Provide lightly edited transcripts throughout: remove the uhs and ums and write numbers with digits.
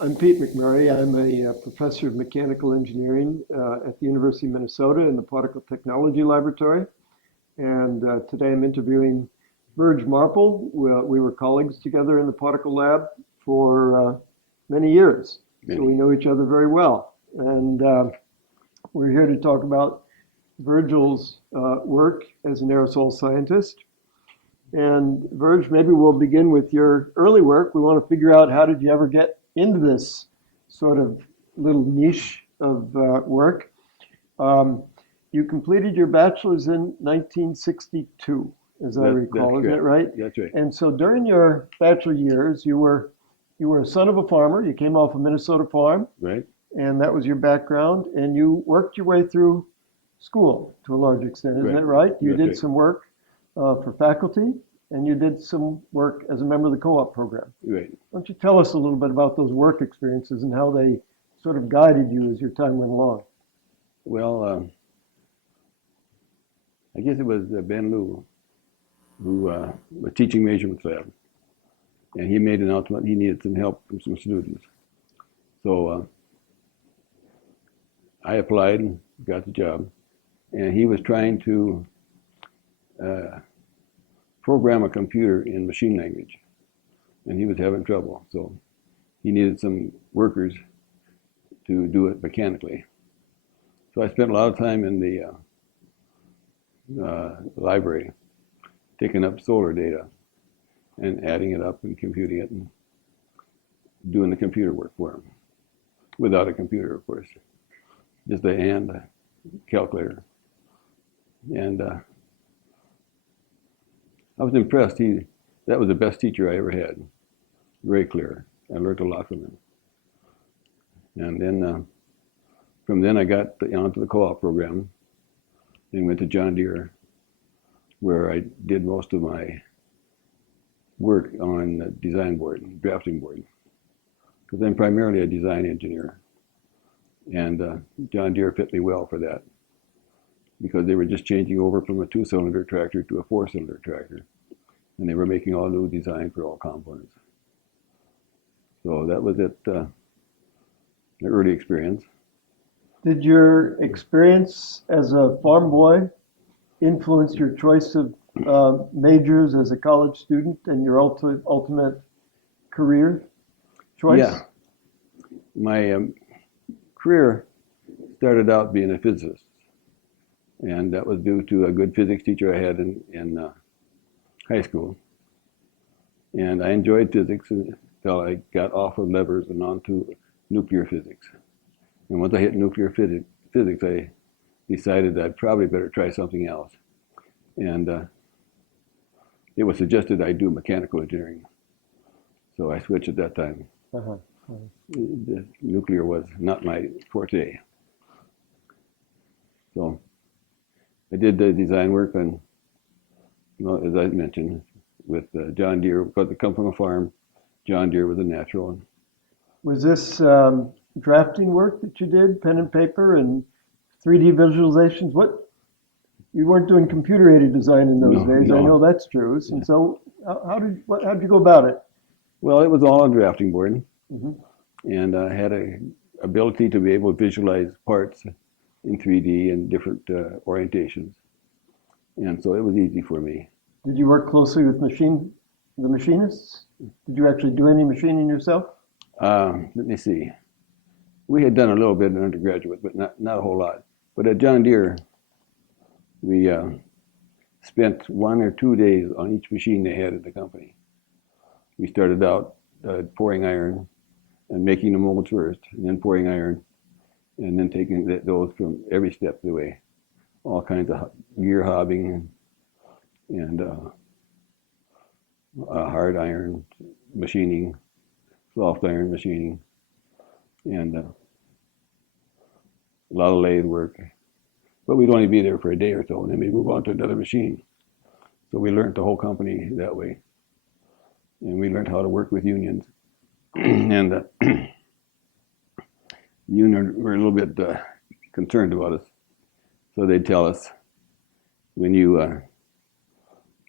I'm Pete McMurray. I'm a professor of mechanical engineering at the University of Minnesota in the Particle Technology Laboratory. And today I'm interviewing Virgil Marple. We were colleagues together in the particle lab for many years. So we know each other very well. And we're here to talk about Virgil's work as an aerosol scientist. And Virg, maybe we'll begin with your early work. We want to figure out, how did you ever get into this sort of little niche of work? You completed your bachelor's in 1962, as I recall. Isn't that right? That's right. And so during your bachelor years, you were a son of a farmer. You came off a Minnesota farm, Right. and that was your background. And you worked your way through school to a large extent. Isn't that right? You That's did right. some work for faculty, and you did some work as a member of the co-op program. Right. Why don't you tell us a little bit about those work experiences and how they sort of guided you as your time went along? Well, I guess it was Ben Liu who was teaching measurement lab, and he made an announcement he needed some help from some students. So I applied and got the job, and he was trying to program a computer in machine language, and he was having trouble. So he needed some workers to do it mechanically. So I spent a lot of time in the library taking up solar data and adding it up and computing it and doing the computer work for him. Without a computer, of course. Just a hand calculator. And I was impressed. That was the best teacher I ever had. Very clear. I learned a lot from him. And then from then I got onto the co-op program and went to John Deere, where I did most of my work on the design board and drafting board, because I'm primarily a design engineer. And John Deere fit me well for that, because they were just changing over from a 2-cylinder tractor to a 4-cylinder tractor, and they were making all new design for all components. So that was it, the early experience. Did your experience as a farm boy influence your choice of majors as a college student and your ultimate career choice? Yeah. My career started out being a physicist, and that was due to a good physics teacher I had in high school. And I enjoyed physics until I got off of levers and onto nuclear physics. And once I hit nuclear physics, I decided I'd probably better try something else. And it was suggested I do mechanical engineering. So I switched at that time. Uh-huh. The nuclear was not my forte. So I did the design work on, well, as I mentioned, with John Deere, because it come from a farm. John Deere was a natural. Was this drafting work that you did, pen and paper and 3D visualizations? You weren't doing computer-aided design in those days. No. I know that's true. And so how did you go about it? Well, it was all on drafting board. Mm-hmm. And I had an ability to be able to visualize parts in 3D and different orientations. And so it was easy for me. Did you work closely with the machinists? Did you actually do any machining yourself? Let me see. We had done a little bit in undergraduate, but not a whole lot. But at John Deere, we spent 1 or 2 days on each machine they had at the company. We started out pouring iron and making the molds first, and then pouring iron, and then taking those from every step of the way. All kinds of gear hobbing and hard iron machining, soft iron machining, and a lot of lathe work. But we'd only be there for a day or so, and then we'd move on to another machine. So we learned the whole company that way. And we learned how to work with unions. And the union were a little bit concerned about us. So they'd tell us, when you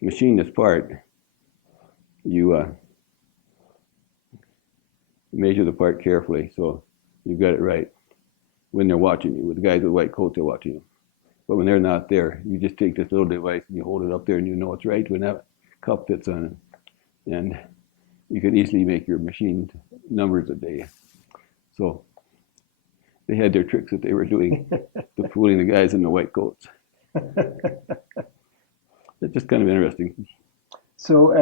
machine this part, you measure the part carefully so you've got it right when they're watching you. With the guys with white coats, they're watching you. But when they're not there, you just take this little device and you hold it up there and you know it's right when that cup fits on it. And you can easily make your machine numbers a day. So they had their tricks that they were doing to fooling the guys in the white coats. It's just kind of interesting. So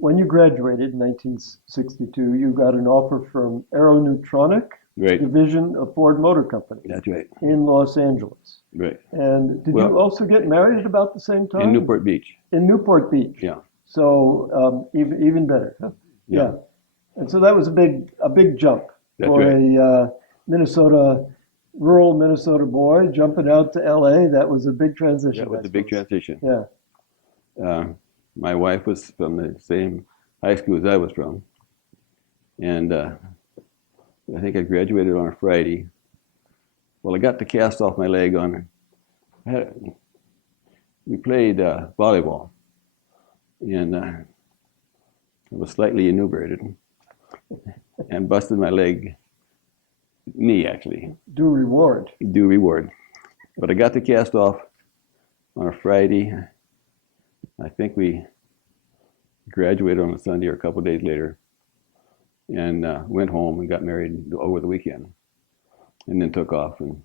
when you graduated in 1962, you got an offer from Aeronutronic Right. division of Ford Motor Company That's right. in Los Angeles. Right. And did you also get married at about the same time? In Newport Beach. In Newport Beach. Yeah. So even better. Huh? Yeah. And so that was a big jump That's for right. a rural Minnesota boy jumping out to LA. That was a big transition. That was a big transition. Yeah. My wife was from the same high school as I was from. And I think I graduated on a Friday. Well, I got the cast off my leg we played volleyball. And I was slightly inebriated and busted my knee actually. Due reward. Due reward. But I got the cast off on a Friday. I think we graduated on a Sunday or a couple of days later, and went home and got married over the weekend, and then took off and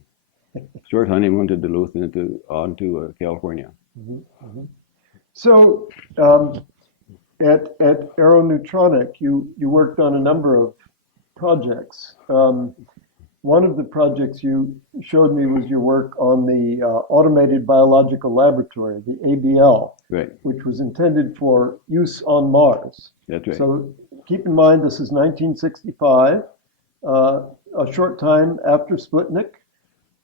short honeymoon to Duluth and on to California. Mm-hmm. Mm-hmm. So at Aeronutronic, you worked on a number of projects. One of the projects you showed me was your work on the Automated Biological Laboratory, the ABL, Right. which was intended for use on Mars. That's right. So keep in mind, this is 1965, a short time after Sputnik.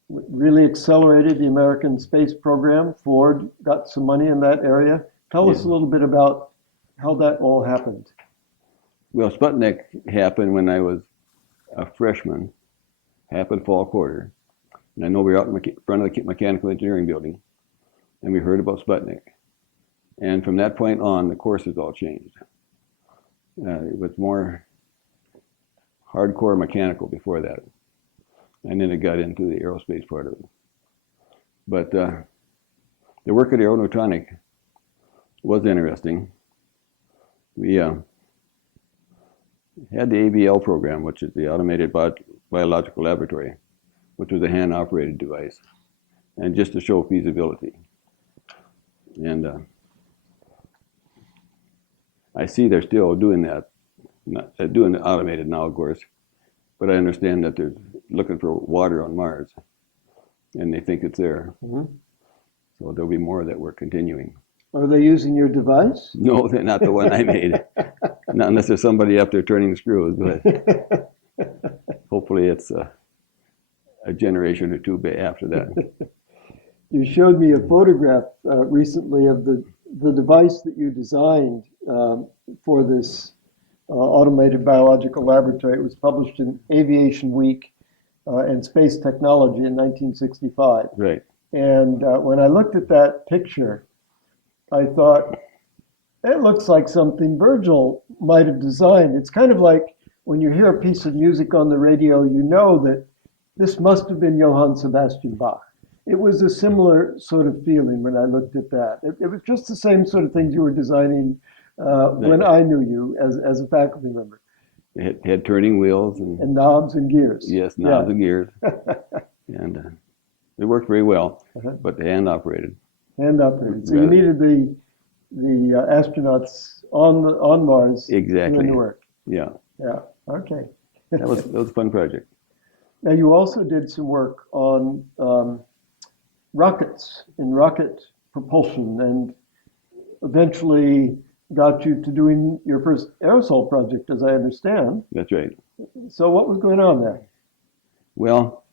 Really accelerated the American space program. Ford got some money in that area. Tell us a little bit about how that all happened. Well, Sputnik happened when I was a freshman, happened fall quarter. And I know we were out in front of the mechanical engineering building, and we heard about Sputnik. And from that point on, the courses all changed. It was more hardcore mechanical before that. And then it got into the aerospace part of it. But the work at Aeronutronic was interesting. We had the ABL program, which is the Automated Biological Laboratory, which was a hand-operated device, and just to show feasibility. And I see they're still doing that, doing it automated now, of course, but I understand that they're looking for water on Mars, and they think it's there. Mm-hmm. So there'll be more that we're continuing. Are they using your device? No, they're not the one I made. Not unless there's somebody up there turning the screws, but hopefully it's a generation or two after that. You showed me a photograph recently of the device that you designed for this automated biological laboratory. It was published in Aviation Week and Space Technology in 1965. Right. And when I looked at that picture, I thought, it looks like something Virgil might have designed. It's kind of like when you hear a piece of music on the radio, you know that this must have been Johann Sebastian Bach. It was a similar sort of feeling when I looked at that. It was just the same sort of things you were designing when I knew you as a faculty member. It had turning wheels and knobs and gears. Yes, knobs and gears. And it worked very well, but hand operated. Hand operated. So you needed the astronauts on Mars doing the work. Yeah. Yeah. Okay. That was a fun project. Now you also did some work on rockets and rocket propulsion, and eventually got you to doing your first aerosol project, as I understand. That's right. So what was going on there? Well,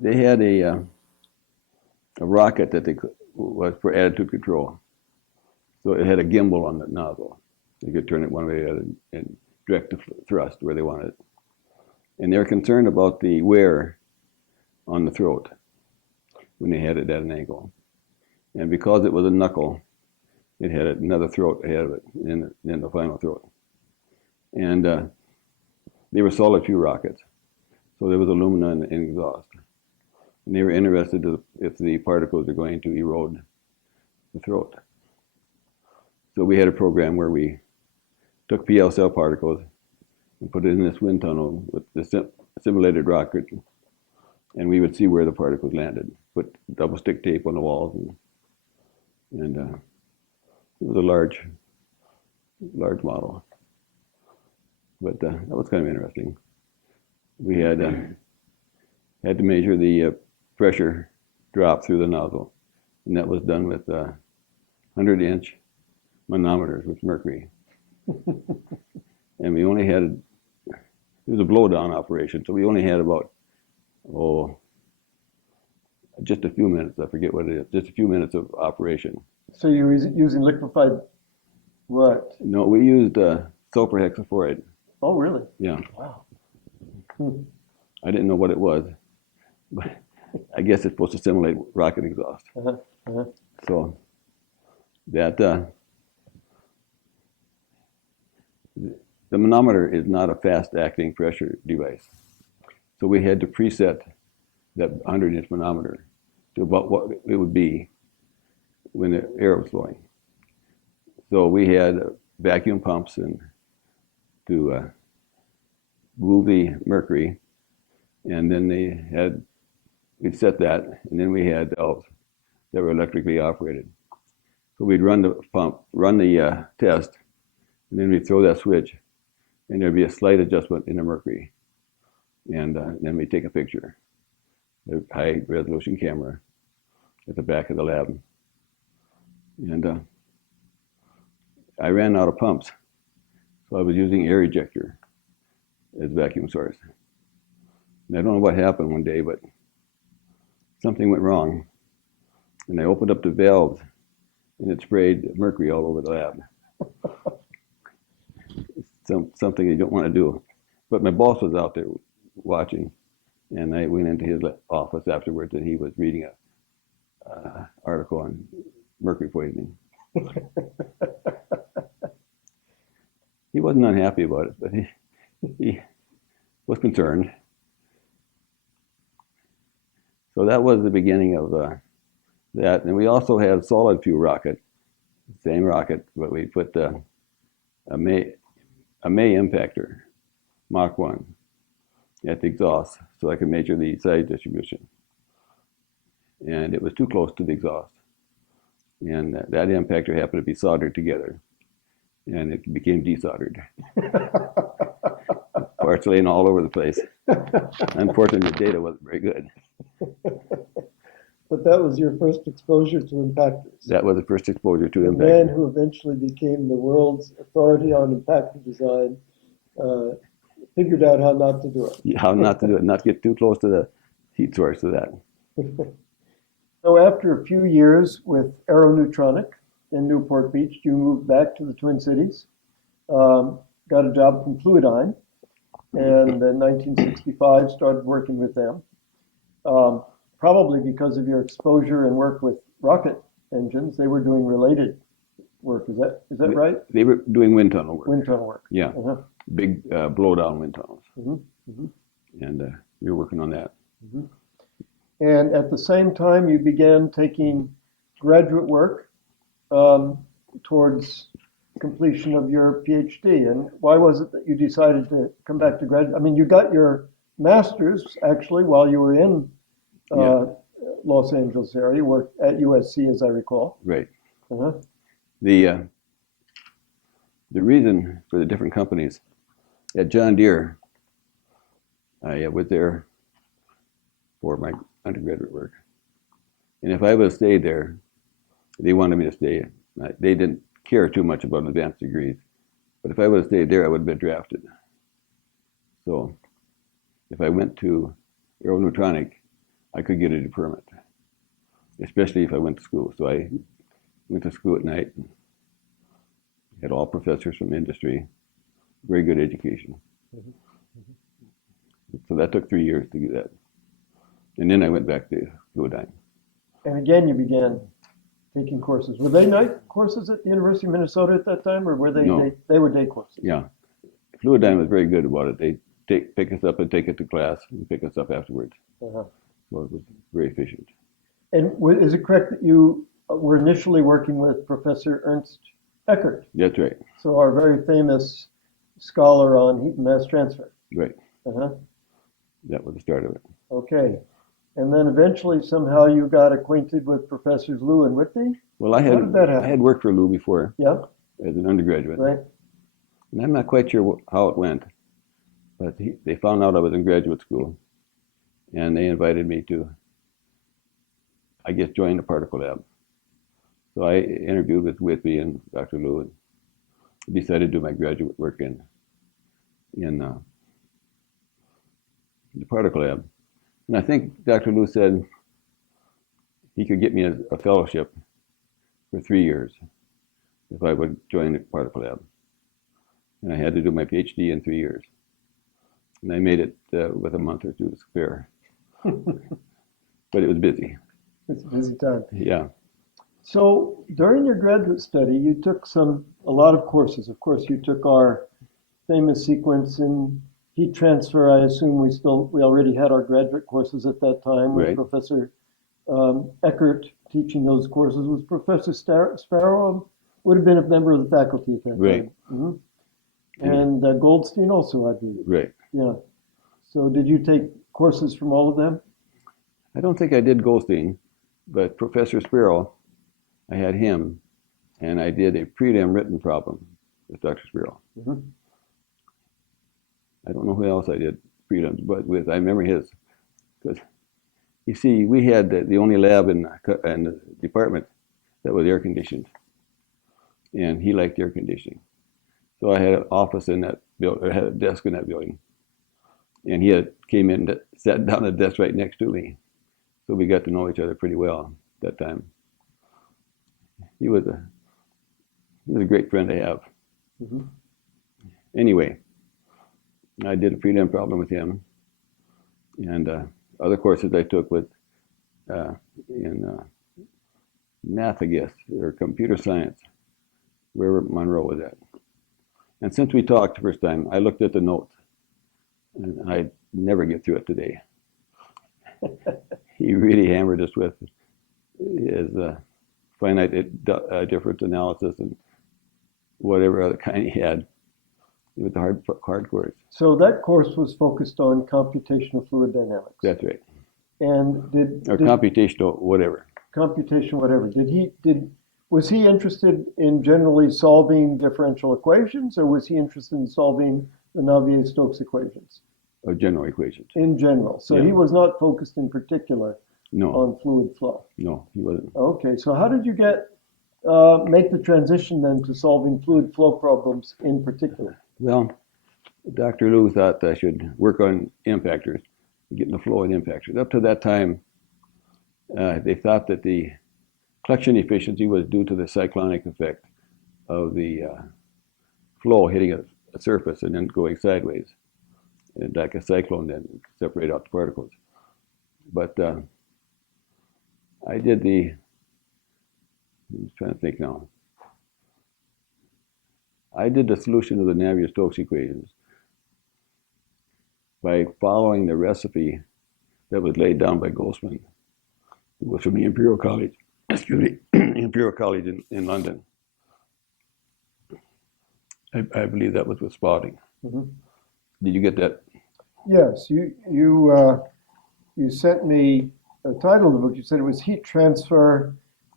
they had a rocket that was for attitude control. So it had a gimbal on the nozzle. You could turn it one way or the other and direct the thrust where they wanted it. And they were concerned about the wear on the throat when they had it at an angle. And because it was a knuckle, it had another throat ahead of it in the final throat. And they were solid fuel rockets, so there was alumina in exhaust. And they were interested if the particles are going to erode the throat. So we had a program where we took PL cell particles and put it in this wind tunnel with the simulated rocket, and we would see where the particles landed. Put double stick tape on the walls, and it was a large model. But that was kind of interesting. We had to measure the pressure drop through the nozzle, and that was done with 100-inch manometers with mercury. And we only had, it was a blowdown operation, so we only had about, just a few minutes, I forget what it is, just a few minutes of operation. So you were using liquefied what? No, we used sulfur hexafluoride. Oh, really? Yeah. Wow. I didn't know what it was, but I guess it's supposed to simulate rocket exhaust. So that the manometer is not a fast-acting pressure device. So we had to preset that 100-inch manometer to about what it would be when the air was flowing. So we had vacuum pumps and to move the mercury, and then we'd set that, and then we had valves that were electrically operated. So we'd run the pump, run the test, and then we'd throw that switch, and there'd be a slight adjustment in the mercury. And then we'd take a picture, a high resolution camera at the back of the lab. And I ran out of pumps, so I was using air ejector as vacuum source. And I don't know what happened one day, but something went wrong. And I opened up the valves, and it sprayed mercury all over the lab. Something you don't want to do. But my boss was out there watching, and I went into his office afterwards, and he was reading an article on mercury poisoning. He wasn't unhappy about it, but he was concerned. So that was the beginning of that. And we also had a solid fuel rocket, same rocket, but we put a May impactor, Mach 1, at the exhaust so I could measure the size distribution. And it was too close to the exhaust. And that impactor happened to be soldered together, and it became desoldered. Parts laying all over the place. Unfortunately, the data wasn't very good. But that was your first exposure to impactors. That was the first exposure to The impactors. man who eventually became the world's authority on impactor design figured out how not to do it. Yeah, how not to do it, not get too close to the heat source of that. So after a few years with Aeroneutronic in Newport Beach, you moved back to the Twin Cities, got a job from Fluidyne, and in 1965 started working with them. Probably because of your exposure and work with rocket engines, they were doing related work. Is that right? They were doing wind tunnel work. Wind tunnel work. Yeah, big blowdown wind tunnels. And we were working on that. And at the same time, you began taking graduate work towards completion of your PhD. And why was it that you decided to come back to graduate? I mean, you got your master's actually while you were in Los Angeles area. You worked at USC, as I recall. Right. The reason for the different companies at John Deere, I was there for my undergraduate work. And if I would have stayed there, they wanted me to stay. They didn't care too much about advanced degrees. But if I would have stayed there, I would have been drafted. So if I went to Aeroneutronic, I could get a deferment, especially if I went to school. So I went to school at night, had all professors from industry, very good education. So that took 3 years to do that. And then I went back to Fluidyne. And again, you began taking courses. Were they night courses at the University of Minnesota at that time, or were they No. they were day courses? Yeah. Fluidyne was very good about it. pick us up and take it to class and pick us up afterwards. Uh-huh. So it was very efficient. And is it correct that you were initially working with Professor Ernst Eckert? That's right. So our very famous scholar on heat and mass transfer. Right. Uh-huh. That was the start of it. Okay. And then eventually somehow you got acquainted with Professors Liu and Whitney? Well, I How did that happen? had worked for Lou before Yeah, as an undergraduate. right. And I'm not quite sure how it went, but they found out I was in graduate school, and they invited me to, I guess, join the particle lab. So I interviewed with Whitby and Dr. Liu and decided to do my graduate work in the particle lab. And I think Dr. Liu said he could get me a fellowship for 3 years if I would join the particle lab. And I had to do my PhD in 3 years. And I made it with a month or two to spare. But it was busy. It's a busy time. Yeah. So during your graduate study, you took a lot of courses. Of course, you took our famous sequence in heat transfer. I assume we already had our graduate courses at that time with Right. Professor Eckert teaching those courses. Was Professor Sparrow would have been a member of the faculty at that Right. time. Mm-hmm. And Goldstein also, I believe. Right. Yeah. So did you take courses from all of them? I don't think I did Goldstein, but Professor Sparrow, I had him, and I did a prelim written problem with Dr. Sparrow. Mm-hmm. I don't know who else I did prelims, but with I remember his, because you see, we had the only lab in the department that was air conditioned, and he liked air conditioning. So I had an office in that building, I had a desk in that building, and he came in and sat down at the desk right next to me. So we got to know each other pretty well at that time. He was a great friend to have. Mm-hmm. Anyway, I did a prelim problem with him, and other courses I took with in math, I guess, or computer science, where Monroe was at. And since we talked the first time, I looked at the notes, and I never get through it today. He really hammered us with his finite difference analysis and whatever other kind he had. It was a hard course. So that course was focused on computational fluid dynamics. That's right. And Or computational whatever. computation, whatever. Was he interested in generally solving differential equations, or was he interested in solving the Navier-Stokes equations? Or general equations. In general. So Yeah. he was not focused in particular No, on fluid flow. no, he wasn't. Okay, so how did you make the transition then to solving fluid flow problems in particular? Well, Dr. Liu thought I should work on impactors, getting the flow in impactors. Up to that time, they thought that the collection efficiency was due to the cyclonic effect of the flow hitting a surface and then going sideways, and like a cyclone then separate out the particles. But I did I'm trying to think now. I did the solution of the Navier-Stokes equations by following the recipe that was laid down by Goldsman, who was from the Imperial College, Imperial College in London. I believe that was with spotting. Mm-hmm. Did you get that? Yes, you sent me a title of the book. You said it was Heat Transfer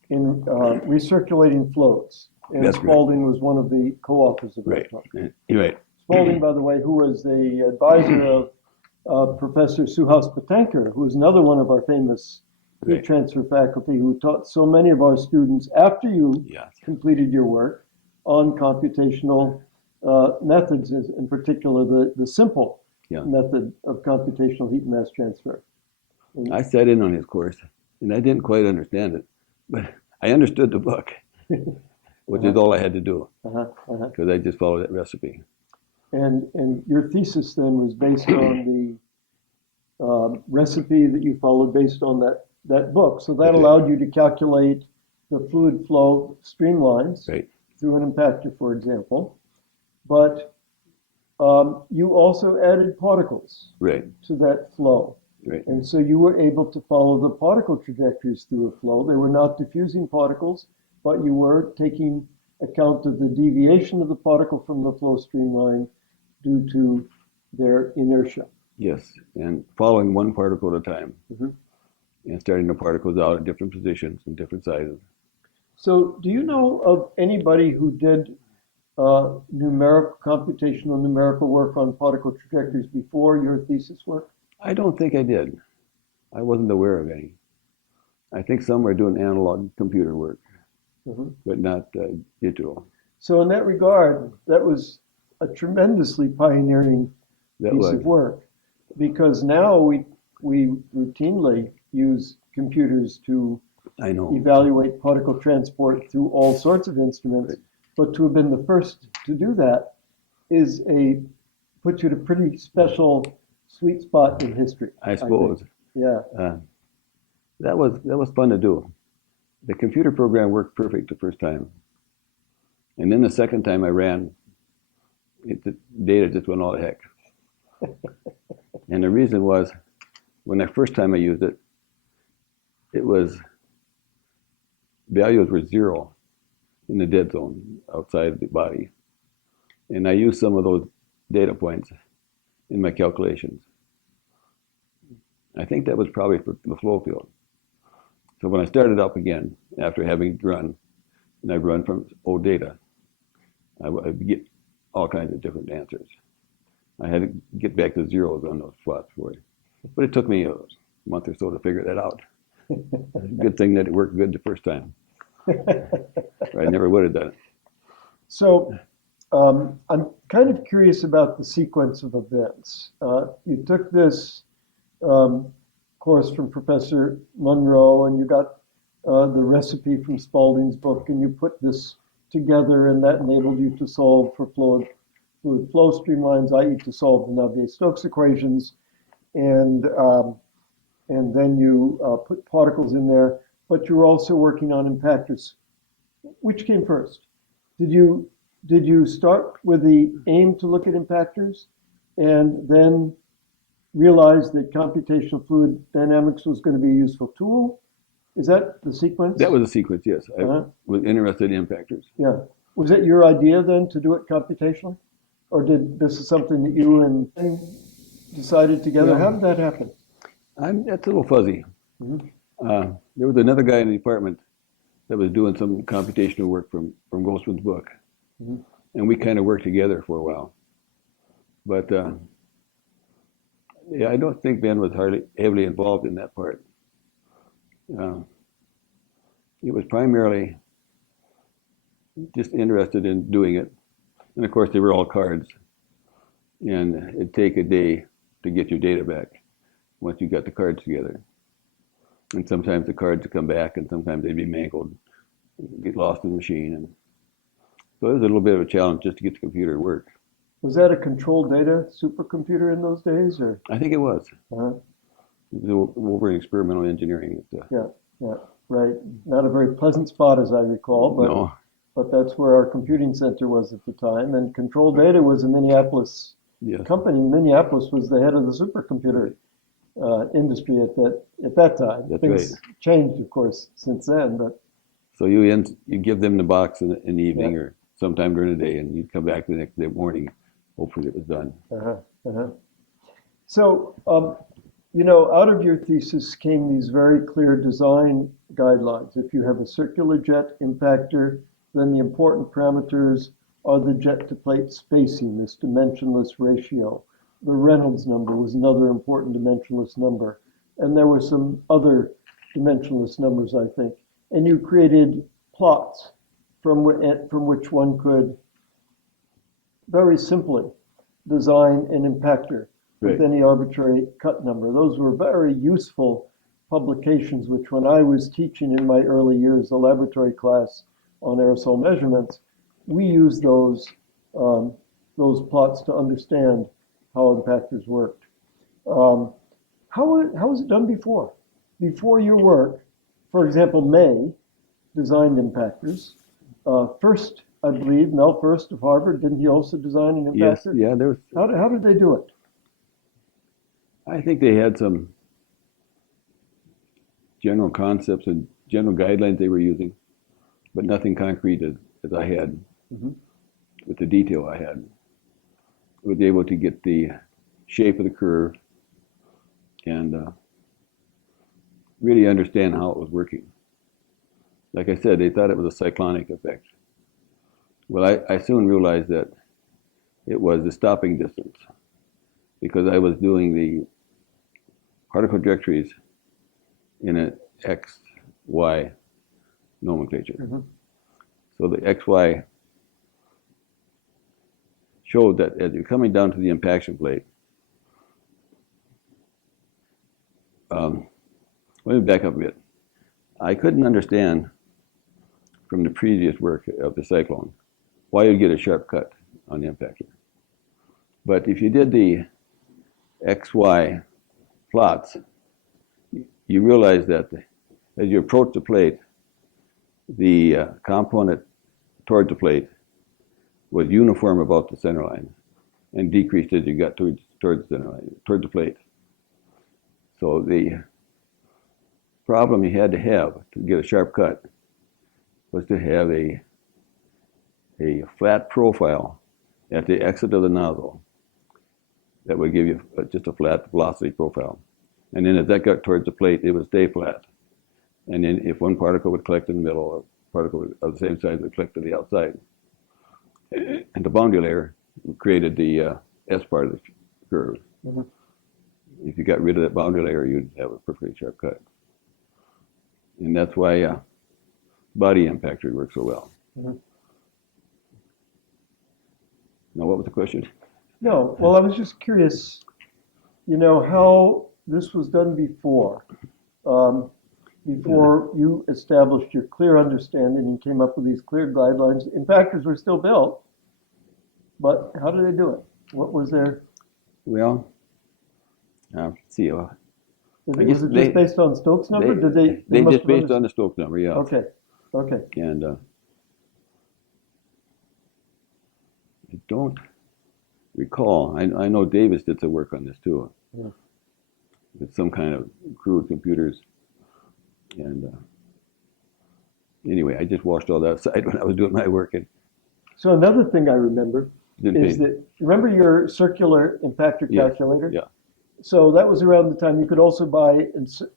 in Recirculating Flows. And That's correct. Spalding was one of the co-authors of that Right. book. You're right. Spalding, by the way, who was the advisor of Professor Suhas Patenker, who is another one of our famous heat Right. transfer faculty who taught so many of our students after you Yeah. completed your work on computational methods, in particular the simple Yeah. method of computational heat and mass transfer. I sat in on his course, and I didn't quite understand it, but I understood the book, which is all I had to do, because I just followed that recipe. And your thesis then was based on the recipe that you followed based on that book. So that Okay. allowed you to calculate the fluid flow streamlines Right. through an impactor, for example. But you also added particles Right, to that flow. right. And so you were able to follow the particle trajectories through a flow. They were not diffusing particles, but you were taking account of the deviation of the particle from the flow streamline due to their inertia. Yes, and following one particle at a time Mhm. and starting the particles out at different positions and different sizes. So do you know of anybody who did computational numerical work on particle trajectories before your thesis work? I don't think I did. I wasn't aware of any. I think some were doing analog computer work, Mhm. but not digital. So in that regard, that was a tremendously pioneering That piece was, of work, because now we routinely use computers to I know. evaluate particle transport through all sorts of instruments, Right. but to have been the first to do that is puts you at a pretty special sweet spot in history, I think. suppose. Yeah. Uh, that was fun to do. The computer program worked perfect the first time. And then the second time I ran, the data just went all to heck. And the reason was, when the first time I used it, values were 0 in the dead zone outside the body. And I used some of those data points in my calculations. I think that was probably for the flow field. So when I started up again, after having run, and I've run from old data, I would get all kinds of different answers. I had to get back to zeros on those plots for it. But it took me a month or so to figure that out. Good thing that it worked good the first time. I never would have done it. So I'm kind of curious about the sequence of events. You took this course from Professor Monroe, and you got the recipe from Spalding's book, and you put this together, and that enabled you to solve for fluid flow streamlines, i.e., to solve the Navier-Stokes equations, and then you put particles in there. But you were also working on impactors. Which came first? Did you start with the aim to look at impactors, and then realize that computational fluid dynamics was going to be a useful tool? Is that the sequence? That was a sequence, yes. I Uh-huh. was interested in impactors. Yeah. Was it your idea then to do it computationally? Or did this is something that you and Ting decided together? Well, How did that happen? That's a little fuzzy. Mhm. There was another guy in the department that was doing some computational work from Grossman's book. Mhm. And we kind of worked together for a while. But yeah, I don't think Ben was hardly heavily involved in that part. Uh, he was primarily just interested in doing it. And of course, they were all cards. And it'd take a day to get your data back once you got the cards together. And sometimes the cards would come back, and sometimes they'd be mangled, get lost in the machine. And so it was a little bit of a challenge just to get the computer to work. Was that a controlled data supercomputer in those days, or? I think it was. Uh-huh. It was over in experimental engineering. Yeah, right. Not a very pleasant spot, as I recall, No, but that's where our computing center was at the time. And Control Data was a Minneapolis yes, company. Minneapolis was the head of the supercomputer industry at that time. That's Things right. changed, of course, since then. But so you give them the box in the evening Yeah. or sometime during the day, and you'd come back the next day morning. Hopefully, it was done. uh-huh, uh-huh. So, out of your thesis came these very clear design guidelines. If you have a circular jet impactor, then the important parameters are the jet to plate spacing, this dimensionless ratio. The Reynolds number was another important dimensionless number. And there were some other dimensionless numbers, I think. And you created plots from which one could very simply design an impactor with Right. any arbitrary cut number. Those were very useful publications, which when I was teaching in my early years, a laboratory class on aerosol measurements, we used those plots to understand how impactors worked. How was it done before? Before your work, for example, May designed impactors. First I believe, Mel First of Harvard, didn't he also design an Yes, impactor? yeah, there was. How did they do it? I think they had some general concepts and general guidelines they were using, but nothing concrete as I had Mm-hmm. with the detail I had. I was able to get the shape of the curve and really understand how it was working. Like I said, they thought it was a cyclonic effect. Well, I soon realized that it was the stopping distance because I was doing the particle trajectories in an X, Y nomenclature. Mm-hmm. So the XY showed that as you're coming down to the impaction plate, let me back up a bit. I couldn't understand from the previous work of the cyclone why you'd get a sharp cut on the impactor. But if you did the XY plots, you realize that as you approach the plate, the component towards the plate was uniform about the center line and decreased as you got towards the center line, towards the plate. So the problem you had to have to get a sharp cut was to have a flat profile at the exit of the nozzle that would give you just a flat velocity profile. And then as that got towards the plate, it would stay flat. And then if one particle would collect in the middle, a particle of the same size would collect to the outside. And the boundary layer created the S part of the curve. Mm-hmm. If you got rid of that boundary layer, you'd have a perfectly sharp cut. And that's why body impactor works so well. Mm-hmm. Now, what was the question? No, well, I was just curious, how this was done before. Before you established your clear understanding and came up with these clear guidelines. Impactors were still built, but how did they do it? What was their? Well, let's see. Was it just based on Stokes number? They just based on the Stokes number, yeah. Okay. And I don't recall. I know Davis did some work on this too. Yeah. With some kind of crude computers. And anyway, I just washed all that aside when I was doing my work. So another thing I remember is that, remember your circular impactor calculator? Yeah. So that was around the time you could also buy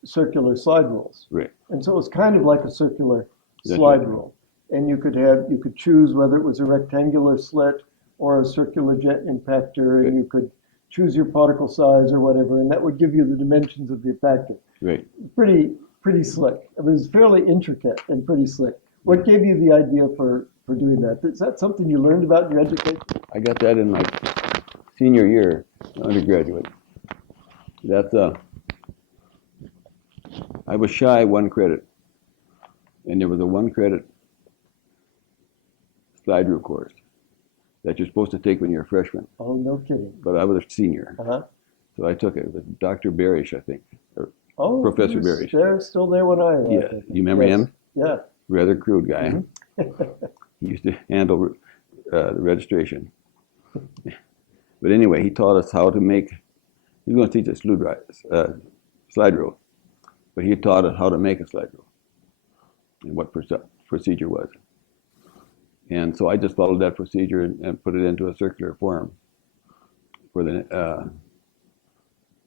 circular slide rules. Right. And so it was kind of like a circular slide rule. And you could choose whether it was a rectangular slit or a circular jet impactor, and you could choose your particle size or whatever, and that would give you the dimensions of the impactor. Right. Pretty slick. It was fairly intricate and pretty slick. What gave you the idea for doing that? Is that something you learned about in your education? I got that in my senior year, undergraduate. That's I was shy 1 credit, and there was a 1 credit slide rule course that you're supposed to take when you're a freshman. Oh, no kidding. But I was a senior, Uh-huh. so I took it with Dr. Barish, I think, or Oh, Professor Barish. They're still there when I arrived. Yeah, you remember him? Yeah. Rather crude guy. Mm-hmm. He used to handle the registration. But anyway, he taught us how to make. He was going to teach us slide rule, but he taught us how to make a slide rule and what procedure was. And so I just followed that procedure and put it into a circular form for the.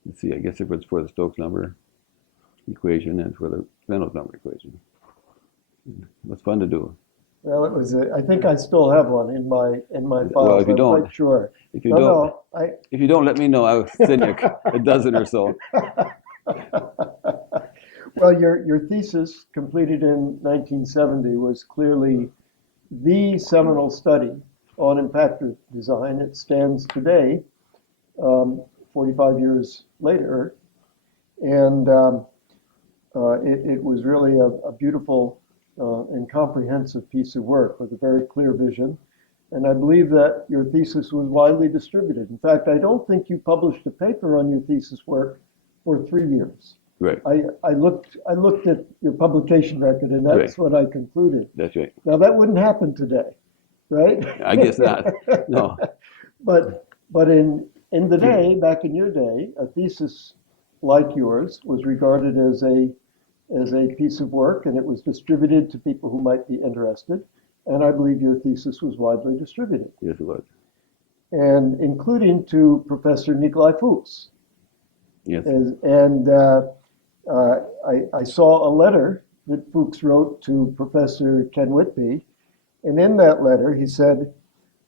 Let's see, I guess it was for the Stokes number equation and for the Reynolds number equation. It was fun to do. Well, it was. I think I still have one in my files. Well, if you don't, I'm quite sure. If you don't, let me know. I'll send you a dozen or so. Well, your thesis, completed in 1970, was clearly the seminal study on impactor design. It stands today, 45 years later, and it was really a beautiful and comprehensive piece of work with a very clear vision. And I believe that your thesis was widely distributed. In fact, I don't think you published a paper on your thesis work for 3 years. Right. I looked at your publication record, and that's what I concluded. That's right. Now, that wouldn't happen today. right? I guess not. No. But in the day, back in your day, a thesis like yours was regarded as a piece of work, and it was distributed to people who might be interested. And I believe your thesis was widely distributed, Yes, it was. and including to Professor Nikolai Fuchs. Yes. And I saw a letter that Fuchs wrote to Professor Ken Whitby, and in that letter he said,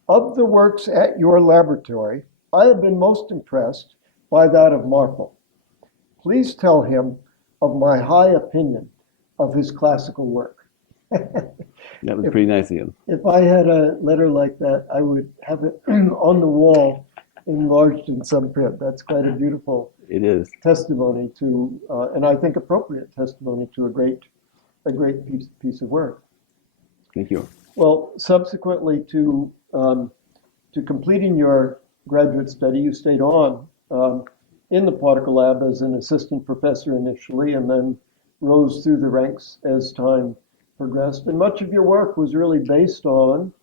"Of the works at your laboratory, I have been most impressed by that of Marple. Please tell him of my high opinion of his classical work." That was pretty nice of him. If I had a letter like that, I would have it on the wall, enlarged in some print. That's quite a beautiful It is. testimony to, and I think appropriate testimony to a great piece of work. Thank you. Well, subsequently to completing your graduate study, you stayed on in the particle lab as an assistant professor initially, and then rose through the ranks as time progressed. And much of your work was really based on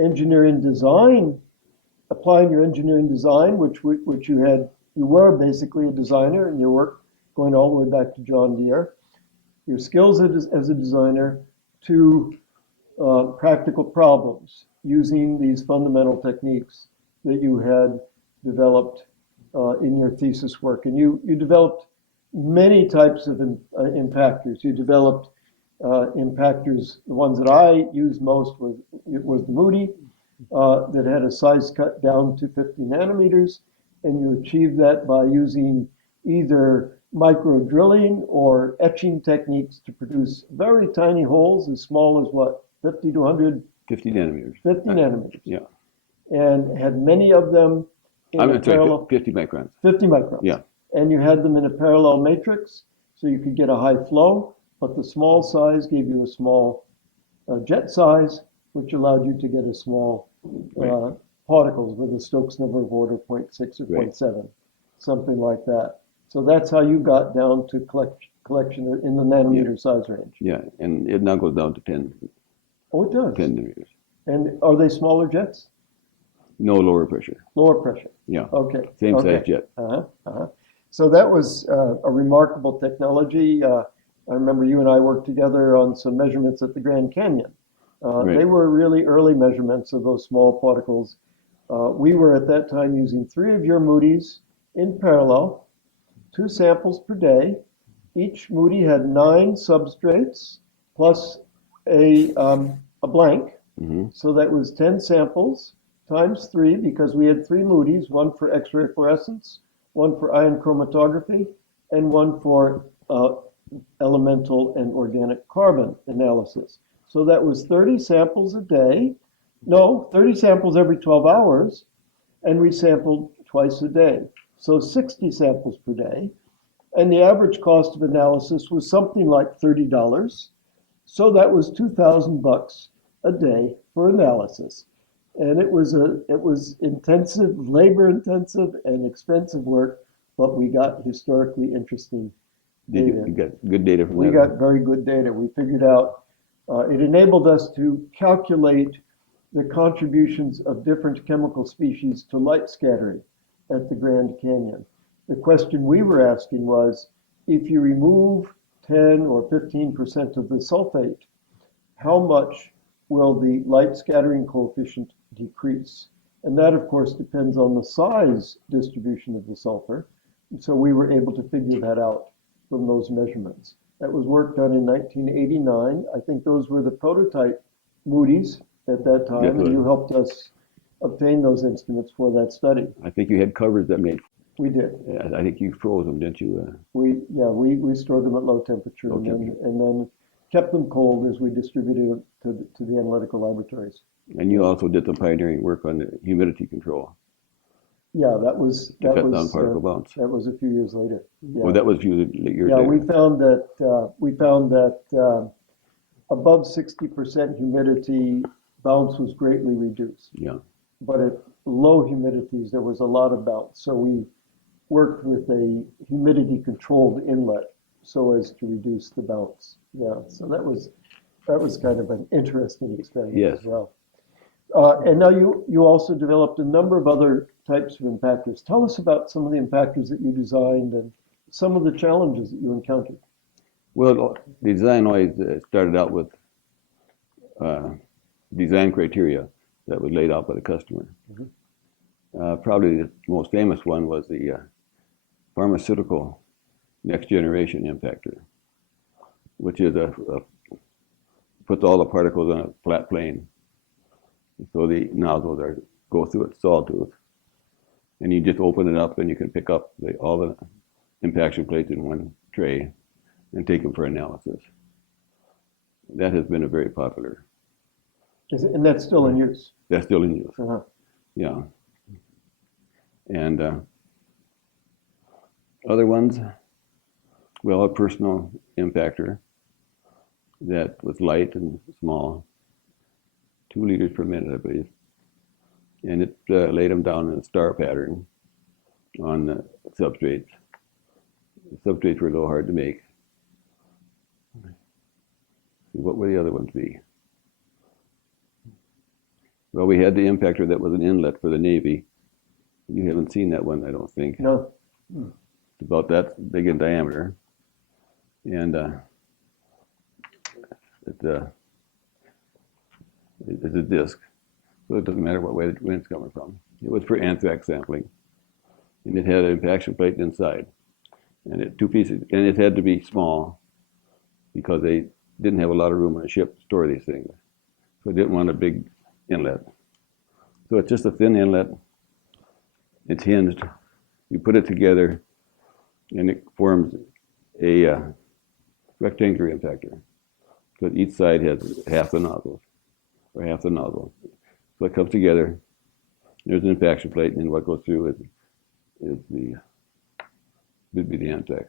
engineering design, applying your engineering design, which you were basically a designer, and your work going all the way back to John Deere, your skills as a designer to practical problems using these fundamental techniques that you had developed in your thesis work. And you developed many types of impactors. You developed impactors. The ones that I used most was the Moody that had a size cut down to 50 nanometers, and you achieved that by using either micro drilling or etching techniques to produce very tiny holes as small as what, 50 to 100? 50 nanometers. 50 nanometers. Yeah. And had many of them in I'm a sorry, parallel, 50 microns. 50 microns. Yeah. And you had them in a parallel matrix, so you could get a high flow, but the small size gave you a small jet size, which allowed you to get a small particles with a Stokes number of order 0.6 or 0.7, something like that. So that's how you got down to collection in the nanometer size range. Yeah, and it now goes down to 10. Oh, it does. 10 nanometers. And are they smaller jets? No lower pressure. Lower pressure. Yeah. Okay. Same okay. size jet. So that was a remarkable technology. I remember you and I worked together on some measurements at the Grand Canyon. They were really early measurements of those small particles. We were at that time using 3 of your Moody's in parallel, 2 samples per day. Each Moody had 9 substrates plus a blank. Mm-hmm. So that was 10 samples times 3, because we had 3 Moody's, one for X-ray fluorescence, one for ion chromatography, and one for elemental and organic carbon analysis. So that was 30 samples a day. No, 30 samples every 12 hours, and we sampled twice a day. So 60 samples per day. And the average cost of analysis was something like $30. So that was $2,000 a day for analysis. And it was intensive, labor intensive, and expensive work, but we got historically interesting data. You got good data from that? We got very good data. We figured out it enabled us to calculate the contributions of different chemical species to light scattering at the Grand Canyon. The question we were asking was, if you remove 10 or 15% of the sulfate, how much will the light scattering coefficient decrease? And that, of course, depends on the size distribution of the sulfur. So we were able to figure that out from those measurements. That was work done in 1989. I think those were the prototype Moody's at that time, and you helped us obtain those instruments for that study. I think you had covers that made. We did. Yeah, I think you froze them, didn't you? We stored them at low temperature, and then kept them cold as we distributed them to the analytical laboratories. And you also did some pioneering work on the humidity control. Yeah, that was particle bounce. That was a few years later. Yeah. Well, that was your Yeah, we found that above 60% humidity, bounce was greatly reduced. Yeah. But at low humidities, there was a lot of bounce. So we worked with a humidity controlled inlet so as to reduce the bounce. Yeah, so that was That was kind of an interesting experiment Yes. as well. And now you also developed a number of other types of impactors. Tell us about some of the impactors that you designed and some of the challenges that you encountered. Well, the design always started out with design criteria that was laid out by the customer. Probably the most famous one was the pharmaceutical next generation impactor, which is puts all the particles on a flat plane. So the nozzles go through its sawtooth, and you just open it up and you can pick up all the impaction plates in one tray and take them for analysis. That has been a very popular. And that's still in use. That's still in use. Uh-huh. Yeah. And other ones, well, a personal impactor that was light and small, 2 liters per minute, I believe. And it laid them down in a star pattern on the substrates. The substrates were a little hard to make. What would the other ones be? Well, we had the impactor that was an inlet for the Navy. You haven't seen that one, I don't think. No. It's about that big in diameter. And it's a disc, so it doesn't matter what way the wind's coming from. It was for anthrax sampling. And it had an impaction plate inside. And it 2 pieces, and it had to be small because they didn't have a lot of room on a ship to store these things. So they didn't want a big inlet. So it's just a thin inlet. It's hinged. You put it together, and it forms a rectangular impactor. So each side has half the nozzle, or half the nozzle. So it comes together. There's an impaction plate, and what goes through would be the anthrax,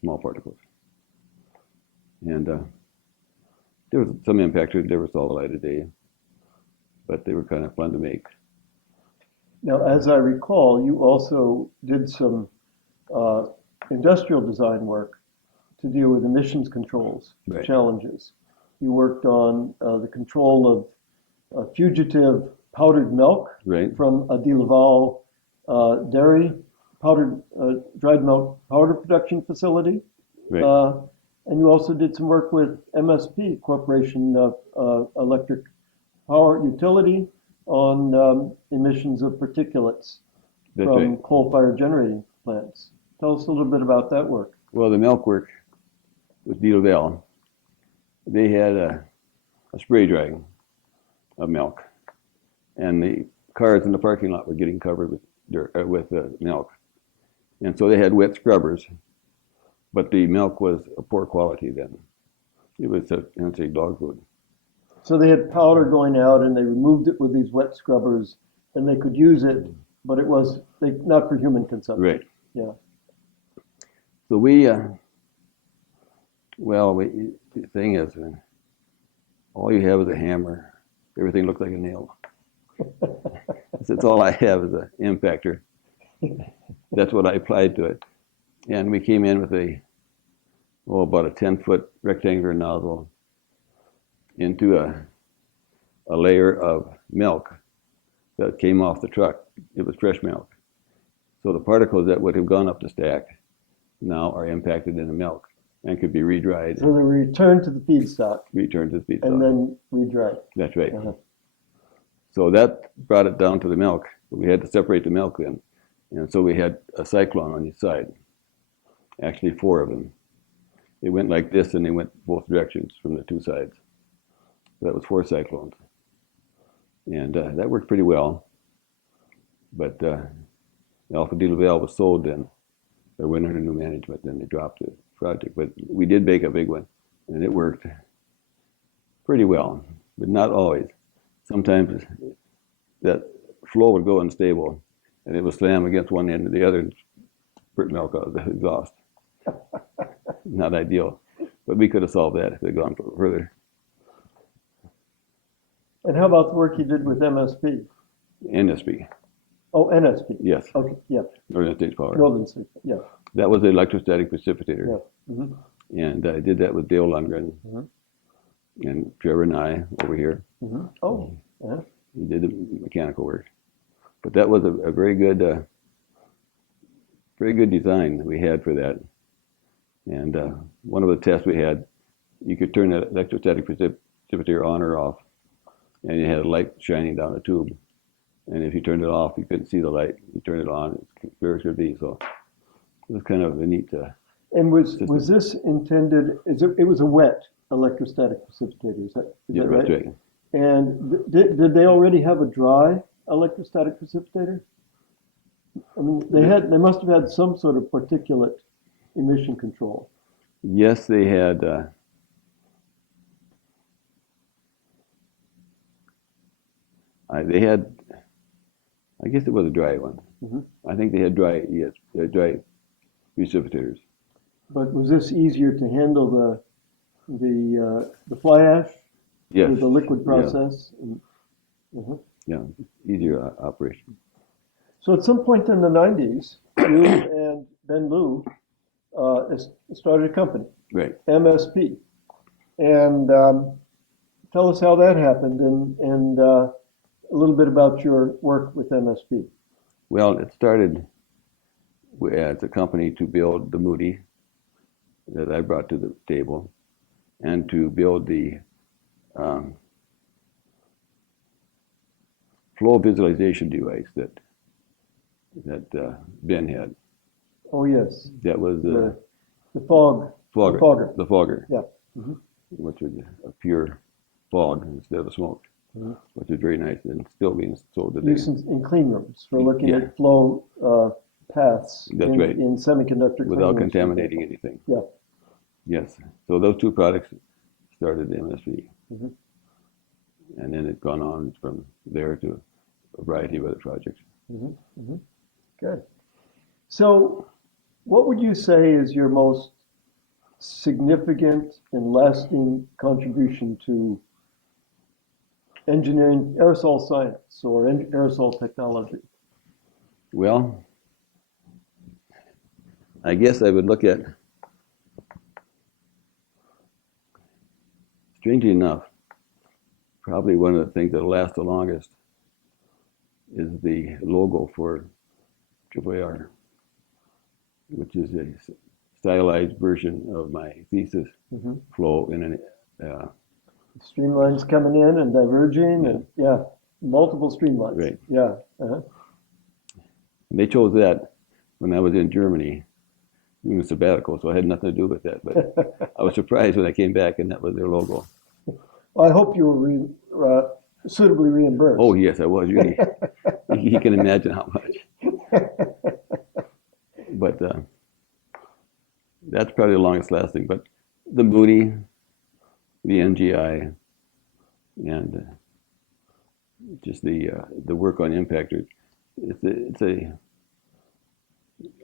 small particles. And there was some impactors never saw the light of day, but they were kind of fun to make. Now, as I recall, you also did some industrial design work to deal with emissions controls Right. challenges. You worked on the control of fugitive powdered milk Right. from a De Laval dairy dried milk powder production facility. Right. And you also did some work with MSP, Corporation of Electric Power Utility, on emissions of particulates That's from right. coal-fired generating plants. Tell us a little bit about that work. Well, the milk work with De Laval, they had a spray drying of milk, and the cars in the parking lot were getting covered with milk, and so they had wet scrubbers, but the milk was of poor quality then. It was essentially dog food. So they had powder going out, and they removed it with these wet scrubbers, and they could use it, but it was not for human consumption. Right. Yeah. So the thing is, all you have is a hammer. Everything looks like a nail. That's all I have is an impactor. That's what I applied to it. And we came in with about a 10-foot rectangular nozzle into a layer of milk that came off the truck. It was fresh milk. So the particles that would have gone up the stack now are impacted in the milk and could be re-dried. So they were returned to the feedstock. Returned to the feedstock. And then re-dried. That's right. Uh-huh. So that brought it down to the milk. We had to separate the milk then. And so we had a cyclone on each side. Actually, 4 of them. They went like this, and they went both directions from the 2 sides. So that was 4 cyclones. And that worked pretty well. But Alpha De Laval was sold then. They went under new management, then they dropped the project. But we did make a big one, and it worked pretty well, but not always. Sometimes that flow would go unstable, and it would slam against one end or the other and spurt milk out of the exhaust. Not ideal, but we could have solved that if it had gone further. And how about the work you did with MSP? NSP, Oh, NSP. yes, Okay, yeah. Northern States Power. Northern States, yeah. That was the electrostatic precipitator. Yeah. Mm-hmm. And I did that with Dale Lundgren and Trevor Nye over here. Oh, yeah. He did the mechanical work. But that was a very good design that we had for that. And one of the tests we had, you could turn the electrostatic precipitator on or off, and you had a light shining down a tube. And if you turned it off, you couldn't see the light. You turned it on, it's clear as could be. So it was kind of a neat. And was this intended? It was a wet electrostatic precipitator? Is that right? That's right. And did they already have a dry electrostatic precipitator? I mean, they must have had some sort of particulate emission control. Yes, they had. They had. I guess it was a dry one. I think they had dry precipitators. But was this easier to handle the fly ash? Yes. With the liquid process? Yeah, easier operation. So at some point in the 90s, you and Ben Liu started a company, Right. MSP. And tell us how that happened and a little bit about your work with MSP. Well, it started as a company to build the Moody that I brought to the table and to build the flow visualization device that Ben had. Oh, yes. That was The fogger. The fogger. Yeah. Which was a pure fog instead of smoke, which is very nice and still being sold today. Used in clean rooms for looking at flow paths in semiconductor clean without rooms. contaminating anything. Yeah. Yes. So those two products started MSV. And then it's gone on from there to a variety of other projects. Good. So what would you say is your most significant and lasting contribution to engineering, aerosol science or aerosol technology? Well, I guess I would look at, strangely enough, probably one of the things that'll last the longest is the logo for AAR, which is a stylized version of my thesis flow in an streamlines coming in and diverging and multiple streamlines. Right. Yeah. And they chose that when I was in Germany doing a sabbatical, so I had nothing to do with that. But I was surprised when I came back and that was their logo. Well, I hope you were suitably reimbursed. Oh yes, I was really. You can imagine how much. But that's probably the longest lasting. But the Moody, the NGI, and just the work on impactors. It's a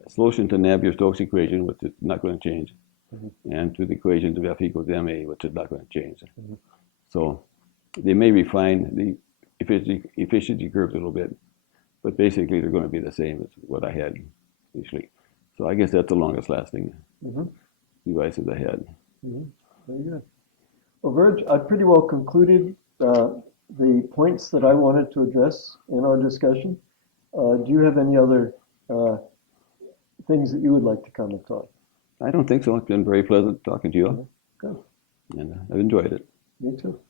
solution to Navier-Stokes equation, which is not going to change, and to the equations of F equals ma, which is not going to change. So they may refine the efficiency curves a little bit, but basically they're going to be the same as what I had initially. So I guess that's the longest lasting devices I had. Very good. Well, Virg, I pretty well concluded the points that I wanted to address in our discussion. Do you have any other things that you would like to comment on? I don't think so. It's been very pleasant talking to you. Good. And I've enjoyed it. Me too.